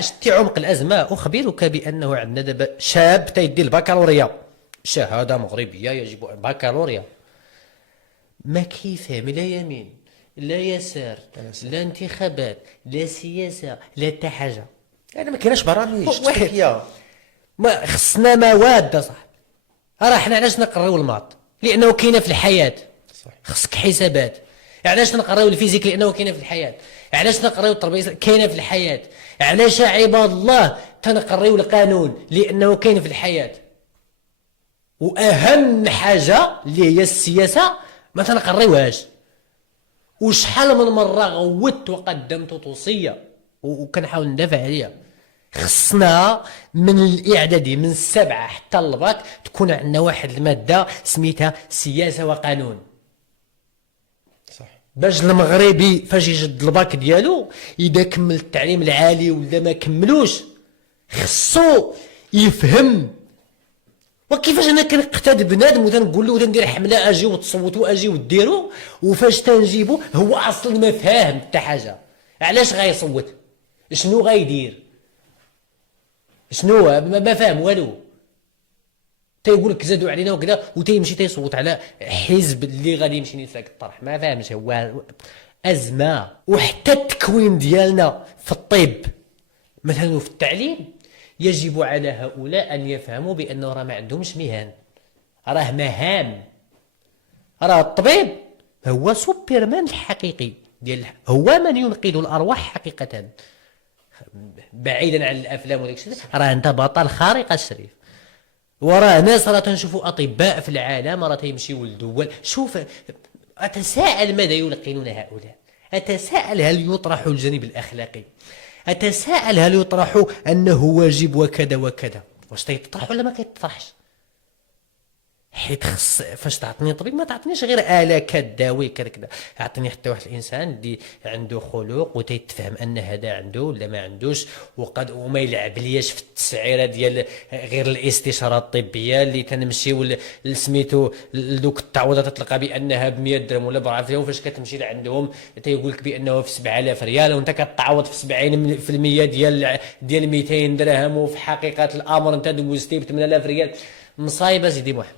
شتي عمق الازمه. اخبرك بانه عندنا دابا شاب تيدي البكالوريا، شهاده مغربيه يجب بكالوريا، ما كيفهم لا يمين لا يسار لا انتخابات لا سياسه لا حتى حاجه. يعني ما كايناش برامج واحد تركيا. ما خصنا مواد صح. راه حنا علاش نقراو الماط؟ لانه كاينه في الحياه. صح. خصك حسابات. علاش نقراو الفيزيك؟ لانه كاينه في الحياه. علاش نقراو التربيه؟ كاينه في الحياه. علاش عباد الله تنقراو القانون؟ لانه كاين في الحياه. واهم حاجه اللي هي السياسه ما تنقريوهاش. وشحال من مره غوت وقدمت توصيه وكنحاول ندافع عليها. خصنا من الاعدادي من السبعه حتى الباك تكون عندنا واحد الماده سميتها سياسه وقانون، صح. باش المغربي فاش يجد الباك ديالو اذا كمل التعليم العالي ولا ما كملوش خصو يفهم. وكيفاش انا كنقتاد بنادم وتنقول له وتندير حمله اجي وتصوتوا اجي وديروا، وفاش تنجيبو هو اصلا ما فاهم حتى حاجه. علاش غيصوت؟ شنو غيدير؟ شنو ما فاهم والو. تيقول لك زادوا علينا وكذا وتيمشي تيصوت على حزب اللي غادي يمشي يسرق الطرح. ما فاهمش هو ازمه. وحتى التكوين ديالنا في الطب مثلا وفي التعليم يجب على هؤلاء ان يفهموا بانه راه ما عندهمش مهن، راه مهام. راه الطبيب هو سوبرمان الحقيقي ديال هو من ينقذ الارواح حقيقه، بعيدا عن الافلام وداك الشيء. راه انت بطل خارق الشريف. وراه ناس راه تنشوفوا اطباء في العالم راه تيمشيو للدول. شوف اتساءل ماذا يلقنون هؤلاء؟ اتساءل هل يطرح الجانب الاخلاقي؟ اتساءل هل يطرح انه واجب وكذا وكذا؟ واش تيطرح ولا ما كيطرحش؟ حيت خص فاش تعطيني طبيب ما تعطينيش غير آلة كداوي كذا كذا، اعطيني حتى واحد الانسان اللي عنده خلق وتيتفهم ان هذا عنده ولا ما عندوش، وما يلعب لياش في التسعيره ديال غير الاستشاره الطبيه اللي تنمشيو لسميتو لدوك التعويضات تلقى بانها ب 100 درهم ولا ب 10 درهم. فاش كتمشي لعندهم تيقول لك بانه في 7000 ريال وانت كتعوض في 70% ديال 200 درهم، وفي حقيقه الامر انت دوزتي ب 8000 ريال. مصايبه سيدي محمد.